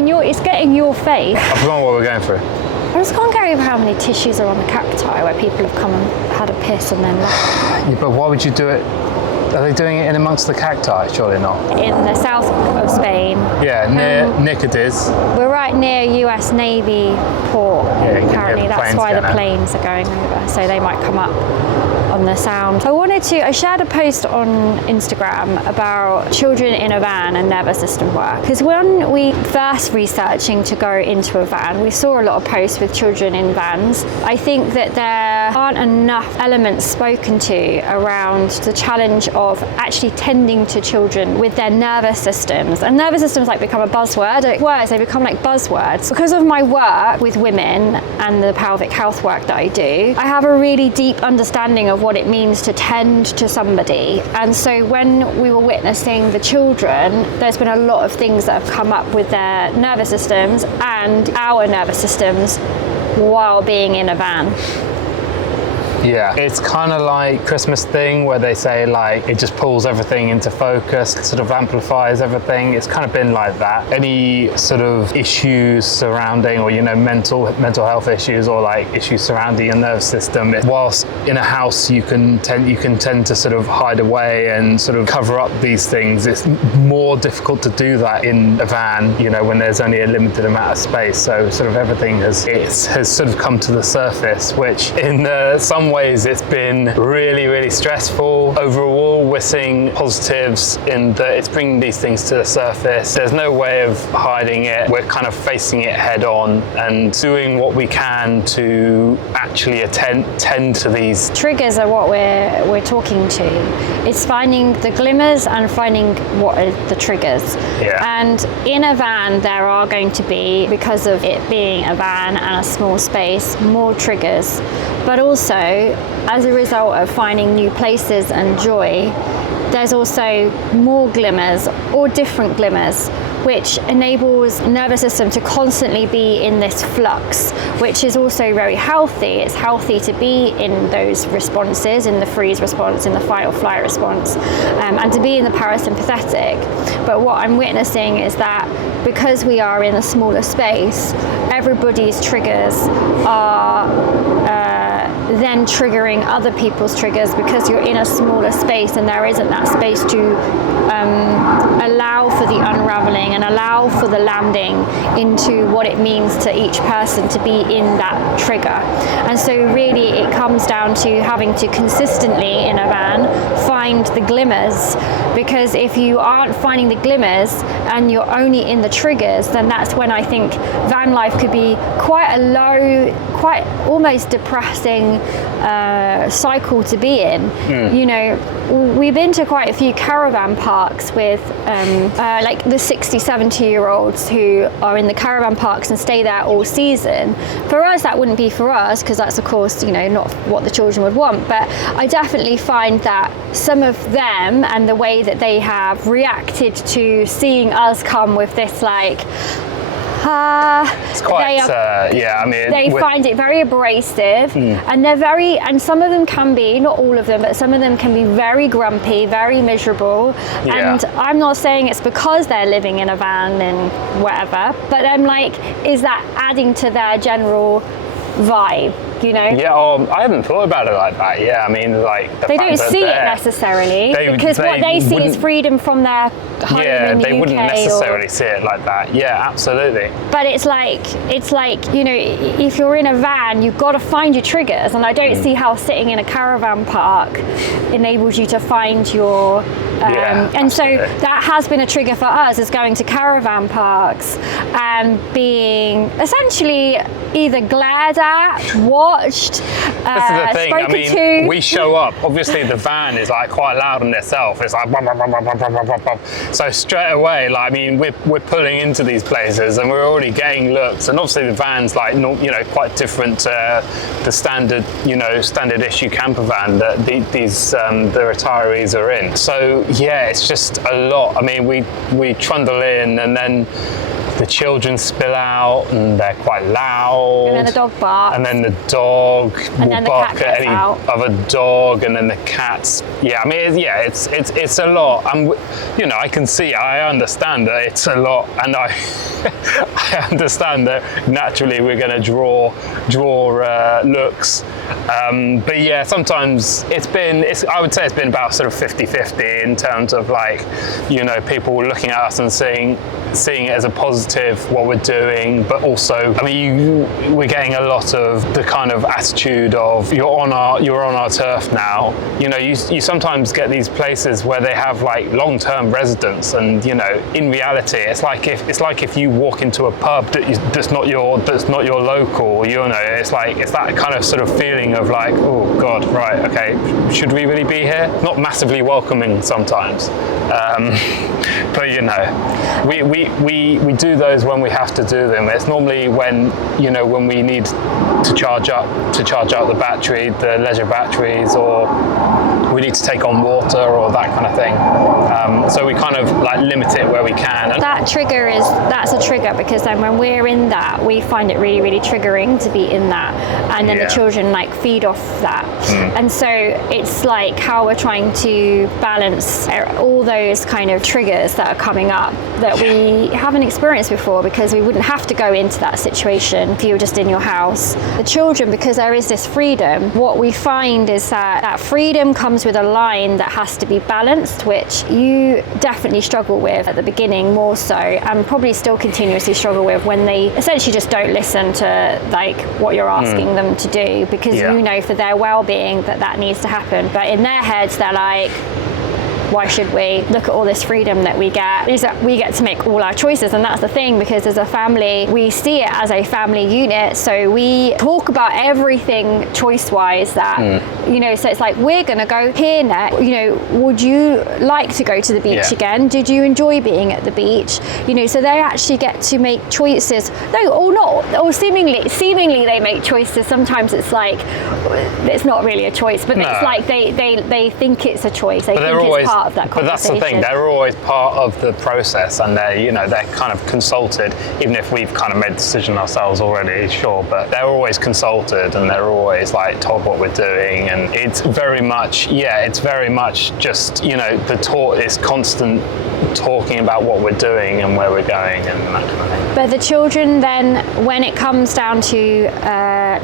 mean, it's getting your face. I forgot what we're going through. I just can't get over how many tissues are on the cacti where people have come and had a piss and then left. Yeah, but why would you do it? Are they doing it in amongst the cacti? Surely not. In the south of Spain. Yeah, near Cadiz. We're right near US Navy port. Yeah, apparently that's why the planes are going over, so they might come up on the sound. I shared a post on Instagram about children in a van and nervous system work. Because when we first researching to go into a van, we saw a lot of posts with children in vans. I think that there aren't enough elements spoken to around the challenge of actually tending to children with their nervous systems. And nervous systems become a buzzword. Words, they become like buzzwords. Because of my work with women and the pelvic health work that I do, I have a really deep understanding of what it means to tend to somebody. And so when we were witnessing the children, there's been a lot of things that have come up with their nervous systems and our nervous systems while being in a van. Yeah, it's kind of like Christmas thing where they say it just pulls everything into focus, sort of amplifies everything. It's kind of been like that. Any sort of issues surrounding, or mental health issues, or issues surrounding your nervous system. Whilst in a house you can tend to sort of hide away and sort of cover up these things. It's more difficult to do that in a van, when there's only a limited amount of space. So sort of everything has sort of come to the surface, which in some ways it's been really, really stressful. Overall, we're seeing positives in that it's bringing these things to the surface. There's no way of hiding it. We're kind of facing it head on and doing what we can to actually tend to these. Triggers are what we're talking to. It's finding the glimmers and finding what are the triggers. Yeah. And in a van, there are going to be, because of it being a van and a small space, more triggers. But also, as a result of finding new places and joy, there's also more glimmers or different glimmers, which enables the nervous system to constantly be in this flux, which is also very healthy. It's healthy to be in those responses, in the freeze response, in the fight or flight response, and to be in the parasympathetic. But what I'm witnessing is that because we are in a smaller space, everybody's triggers are then triggering other people's triggers, because you're in a smaller space and there isn't that space to allow for the unraveling and allow for the landing into what it means to each person to be in that trigger. And so really it comes down to having to consistently in a van find the glimmers, because if you aren't finding the glimmers and you're only in the triggers, then that's when I think van life could be quite a low, quite almost depressing cycle to be in. We've been to quite a few caravan parks with the 60, 70-year-olds who are in the caravan parks and stay there all season. For us, that wouldn't be for us, because that's of course not what the children would want. But I definitely find that some of them and the way that they have reacted to seeing us come with this it's quite, they find it very abrasive, and some of them can be, not all of them, but some of them can be very grumpy, very miserable. Yeah. And I'm not saying it's because they're living in a van and whatever, but I'm is that adding to their general vibe? Yeah, I haven't thought about it like that. Yeah, I mean, they don't see it necessarily, because what they see is freedom from their home in the UK. They wouldn't necessarily see it like that. Yeah, absolutely. But it's like if you're in a van, you've got to find your triggers, and I don't see how sitting in a caravan park enables you to find your. And so that has been a trigger for us, is going to caravan parks and being essentially either glared at, watched, this is the thing. spoken I mean, to. We show up. Obviously, the van is quite loud in itself. It's so straight away, we're pulling into these places and we're already getting looks. And obviously, the van's quite different to the standard issue camper van that the retirees are in. So yeah, it's just a lot. I mean, we trundle in and then the children spill out and they're quite loud. And then the dog barks. And then the dog And will then the bark cat at gets any out. other dog, and then the cats. Yeah, I mean, it's a lot. I can see, I understand that it's a lot, and I I understand that naturally we're going to draw looks. But yeah, sometimes I would say it's been about sort of 50-50 in terms of like, people looking at us and seeing it as a positive, what we're doing, but also, I mean, we're getting a lot of the kind of attitude of you're on our turf now. You sometimes get these places where they have like long-term residents, and in reality, it's like if you walk into a pub that's not your local. It's that kind of sort of feeling of like, oh God, right, okay, should we really be here? Not massively welcoming sometimes, but we do those when we have to do them. It's normally when we need to charge up the battery, the leisure batteries, or we need to take on water or that kind of thing. So we kind of like limit it where we can. That's a trigger, because then when we're in that, we find it really, really triggering to be in that, and then the children like feed off that. And so it's like how we're trying to balance all those kind of triggers that are coming up that we haven't experienced before, because we wouldn't have to go into that situation if you were just in your house. The children, because there is this freedom, what we find is that freedom comes with a line that has to be balanced, which you definitely struggle with at the beginning more so, and probably still continuously struggle with when they essentially just don't listen to like what you're asking them to do, because for their well-being that needs to happen, but in their heads they're like, why should we? Look at all this freedom that we get. We get to make all our choices, and that's the thing, because as a family, we see it as a family unit, so we talk about everything choice-wise that, so it's like, we're gonna go here next, would you like to go to the beach again? Did you enjoy being at the beach? So they actually get to make choices, or seemingly they make choices. Sometimes it's like, it's not really a choice, but it's like they think it's a choice. They think it's part of that conversation. But that's the thing, they're always part of the process, and they're kind of consulted, even if we've kind of made the decision ourselves already, sure, but they're always consulted, and they're always like told what we're doing, and it's very much just, it's constant talking about what we're doing and where we're going and that kind of thing. But the children then, when it comes down to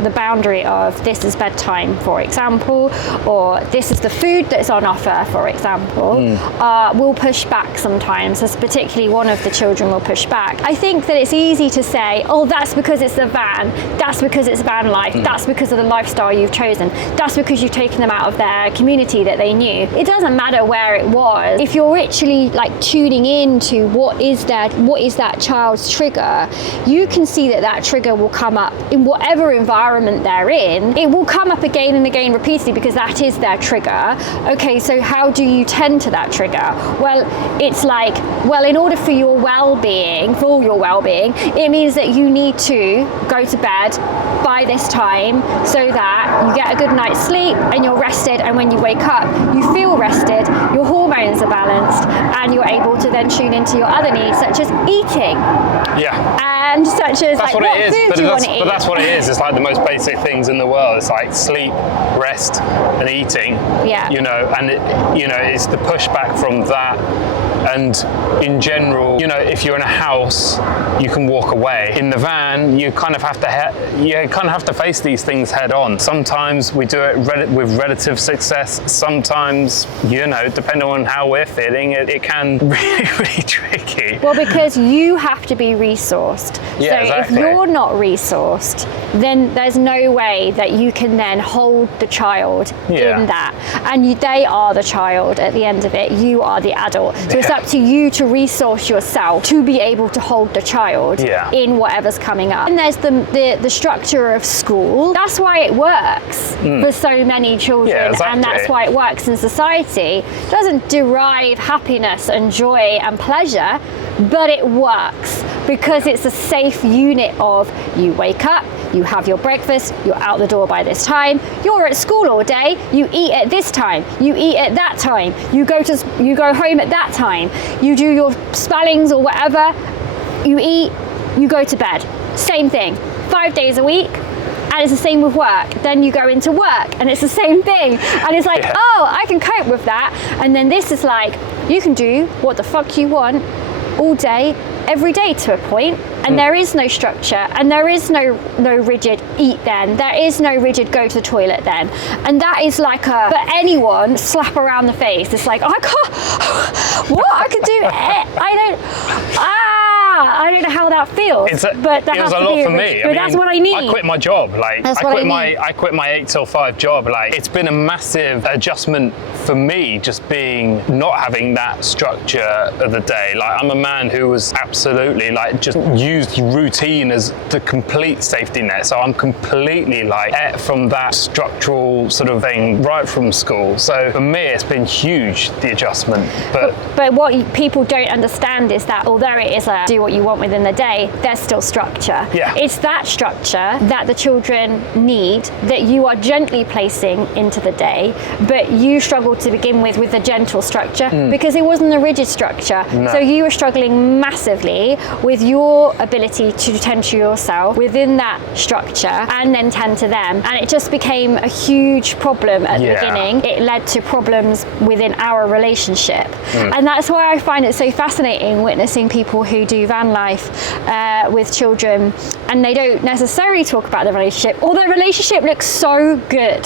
the boundary of this is bedtime, for example, or this is the food that's on offer, for example, will push back sometimes, as particularly one of the children will push back. I think that it's easy to say, oh, that's because it's the van, that's because it's van life, that's because of the lifestyle you've chosen, that's because you've taken them out of their community that they knew. It doesn't matter where it was. If you're actually like tuning in to what is that child's trigger, you can see that trigger will come up in whatever environment they're in. It will come up again and again repeatedly, because that is their trigger. Okay, so how do you tend to that trigger? Well, it's like, in order for your well-being, it means that you need to go to bed by this time so that you get a good night's sleep and you're rested, and when you wake up you feel rested, your hormones are balanced, and you're able to then tune into your other needs, such as eating. And such as what food do you want to eat. But that's what it is. It's like the most basic things in the world. It's like sleep, rest, and eating. And it's the pushback from that. And in general, if you're in a house, you can walk away. In the van, you kind of have to face these things head on. Sometimes we do it with relative success. Sometimes, depending on how we're feeling, it can really, really tricky. Well, because you have to be resourced. If you're not resourced, then there's no way that you can then hold the child in that. And they are the child at the end of it. You are the adult. So it's up to you to resource yourself to be able to hold the child in whatever's coming up. And there's the structure of school. That's why it works for so many children, and that's why it works in society. It doesn't derive happiness and joy and pleasure, but it works because it's a safe unit of you wake up, you have your breakfast, you're out the door by this time, you're at school all day, you eat at this time, you eat at that time, you go home at that time, you do your spellings or whatever, you eat, you go to bed. Same thing, 5 days a week, And it's the same with work. Then you go into work and it's the same thing. And it's like, oh, I can cope with that. And then this is like, you can do what the fuck you want all day, every day to a point, and there is no structure, and there is no rigid eat then, there is no rigid go to the toilet then, and that is like a, for anyone, slap around the face. It's like, I can't, what, I can do it, I don't know how that feels, but that it was has a to lot be for me. but that's what I need. I quit my job, like I quit my 8 till 5 job. Like, it's been a massive adjustment for me, just being, not having that structure of the day. Like, I'm a man who was absolutely like just used routine as the complete safety net. So I'm completely like from that structural sort of thing right from school. So for me, it's been huge, the adjustment. But what people don't understand is that although it is a do what you want within the day, there's still structure. Yeah. It's that structure that the children need that you are gently placing into the day, but you struggled to begin with a gentle structure because it wasn't a rigid structure. No. So you were struggling massively with your ability to tend to yourself within that structure and then tend to them. And it just became a huge problem at the beginning. It led to problems within our relationship. And that's why I find it so fascinating witnessing people who do van life with children, and they don't necessarily talk about the relationship, or their relationship looks so good.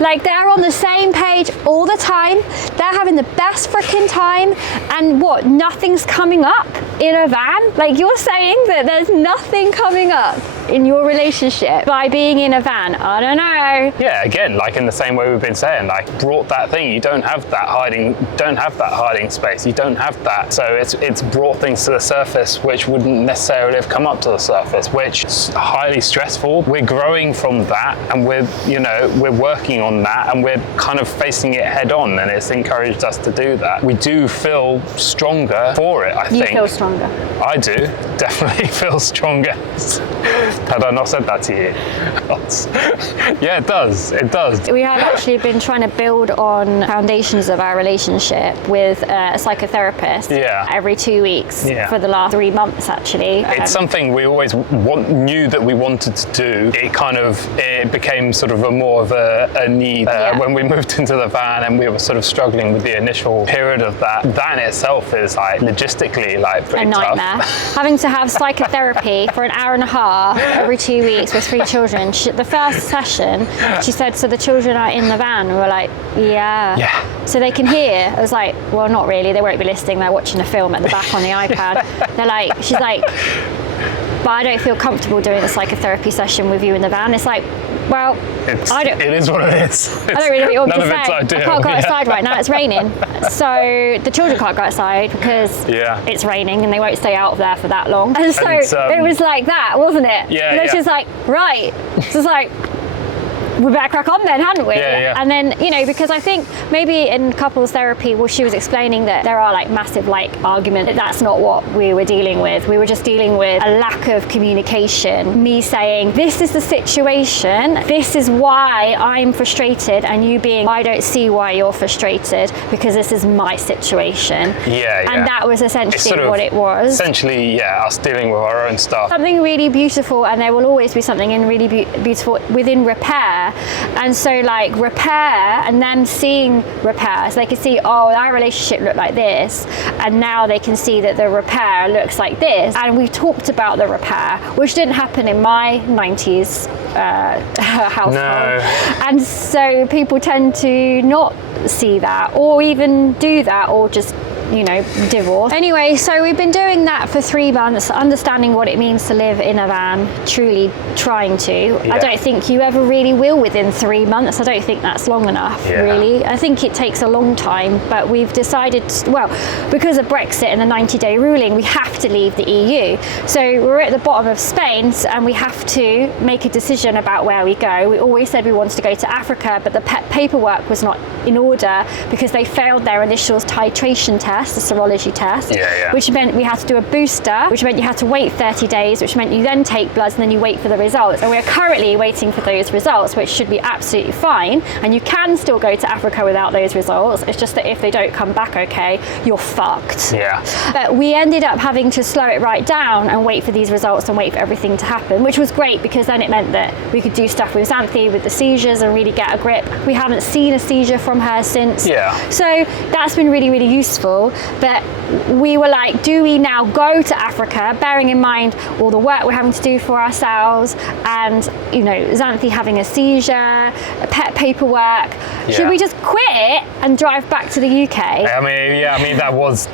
Like, they're on the same page all the time, they're having the best freaking time, and what, nothing's coming up in a van? Like, you're saying that there's nothing coming up in your relationship by being in a van? I don't know. Yeah, again, like in the same way we've been saying, like, brought that thing, you don't have that hiding space, you don't have that. So it's brought things to the surface which wouldn't necessarily have come up to the surface, which is highly stressful. We're growing from that, and we're working on that, and we're kind of facing it head on, and it's encouraged us to do that. We do feel stronger for it, I think. You feel stronger? I do, definitely feel stronger. Had I not said that to you? Yeah, it does. We have actually been trying to build on foundations of our relationship with a psychotherapist every 2 weeks for the last 3 months, actually. It's something we always knew that we wanted to do. It became sort of more of a need when we moved into the van, and we were sort of struggling with the initial period of that. That in itself is like logistically like pretty a nightmare. tough. Having to have psychotherapy for an hour and a half every 2 weeks with 3 children. The first session, she said, so the children are in the van. We were like, yeah. So they can hear. I was like, well, not really. They won't be listening. They're watching a film at the back on the iPad. They're like, she's like, but I don't feel comfortable doing a psychotherapy session with you in the van. It's like, well, it is what it is. I don't really know what to say. Ideal. I can't go outside right now, it's raining. So the children can't go outside because it's raining and they won't stay out there for that long. And so it was like that, wasn't it? Yeah. And it's just like, right. It's just like, we better crack on then, hadn't we? And then, because I think maybe in couples therapy, well, she was explaining that there are like massive like arguments. That's not what we were dealing with. We were just dealing with a lack of communication. Me saying, this is the situation, this is why I'm frustrated, and you being, I don't see why you're frustrated because this is my situation. And that was essentially what it was. Essentially, us dealing with our own stuff. Something really beautiful, and there will always be something in really beautiful within repair. And so like repair, and then seeing repair, so they can see, oh, our relationship looked like this, and now they can see that the repair looks like this. And we talked about the repair, which didn't happen in my 90s household. No. And so people tend to not see that, or even do that, or just divorce. Anyway, so we've been doing that for 3 months, understanding what it means to live in a van, truly trying to. I don't think you ever really will within 3 months. I don't think that's long enough, really. I think it takes a long time, but we've decided, because of Brexit and the 90-day ruling, we have to leave the EU. So we're at the bottom of Spain, and we have to make a decision about where we go. We always said we wanted to go to Africa, but the paperwork was not in order because they failed their initial titration test. test, a serology test, Yeah. which meant we had to do a booster, which meant you had to wait 30 days, which meant you then take bloods and then you wait for the results. And we're currently waiting for those results, which should be absolutely fine. And you can still go to Africa without those results. It's just that if they don't come back okay, you're fucked. Yeah. But we ended up having to slow it right down and wait for these results and wait for everything to happen, which was great because then it meant that we could do stuff with Xanthi with the seizures and really get a grip. We haven't seen a seizure from her since. Yeah. So that's been really, really useful. But we were like, do we now go to Africa, bearing in mind all the work we're having to do for ourselves and, you know, Xanthi having a seizure, pet paperwork. Should we just quit it and drive back to the UK? I mean,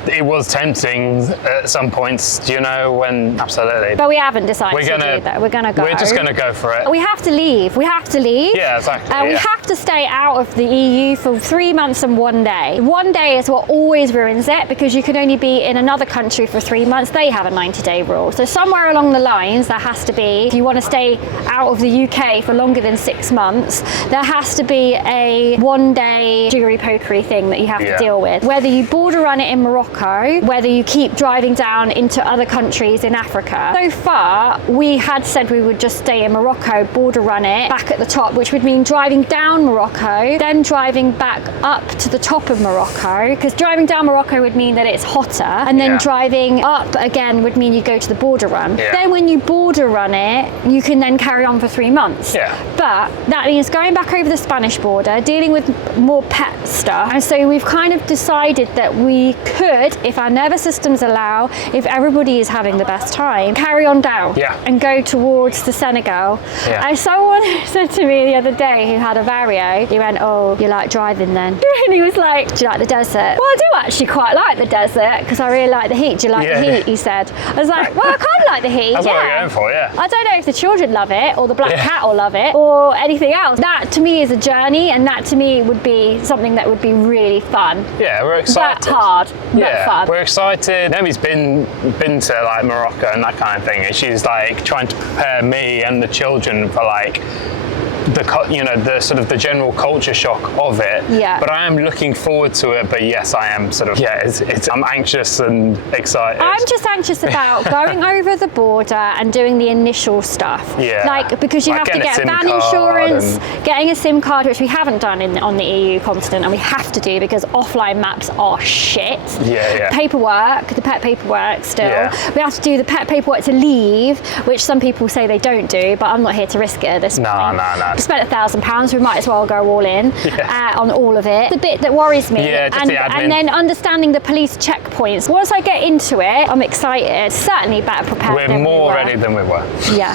it was tempting at some points, do you know, when, absolutely. But we haven't decided to do that. We're going to go. We're just going to go for it. We have to leave. We have to leave. Yeah, exactly. We have to stay out of the EU for 3 months and 1 day. 1 day is what always ruins it because you can only be in another country for 3 months. They have a 90-day rule. So somewhere along the lines, there has to be, if you want to stay out of the UK for longer than 6 months, there has to be a 1 day jiggery pokery thing that you have to deal with. Whether you border run it in Morocco, whether you keep driving down into other countries in Africa. So far, we had said we would just stay in Morocco, border run it back at the top, which would mean driving down Morocco, then driving back up to the top of Morocco, because driving down Morocco would mean that it's hotter, and then driving up again would mean you go to the border run. Yeah. Then when you border run it, you can then carry on for 3 months. Yeah. But that means going back over the Spanish border, dealing with more pet stuff. And so we've kind of decided that we could, if our nervous systems allow, if everybody is having the best time, carry on down and go towards the Senegal. Yeah. And someone said to me the other day who had a vario, he went, oh, you like driving then? And he was like, do you like the desert? Well, I do actually quite like the desert because I really like the heat. Do you like the heat? He said. I was like, well, I kind of like the heat. That's what we're going for, I don't know if the children love it or the black cat will love it or anything else. That to me is a journey, and that to me would be something that would be really fun. Yeah, we're excited. But hard, but fun. We're excited. Naomi's been to like Morocco and that kind of thing, and she's like trying to prepare me and the children for like the sort of the general culture shock of it. Yeah. But I am looking forward to it. But yes, I am sort of I'm anxious and excited. I'm just anxious about going over the border and doing the initial stuff. Yeah. Like because you have to get van insurance, getting a SIM card, which we haven't done on the EU continent, and we have to do because offline maps are shit. Yeah. Paperwork, the pet paperwork still. Yeah. We have to do the pet paperwork to leave, which some people say they don't do, but I'm not here to risk it at this point. No. We spent £1,000, we might as well go all in on all of it. The bit that worries me, just the admin. and then understanding the police checkpoints. Once I get into it, I'm excited. Certainly better prepared. We're more ready than we were. Yeah,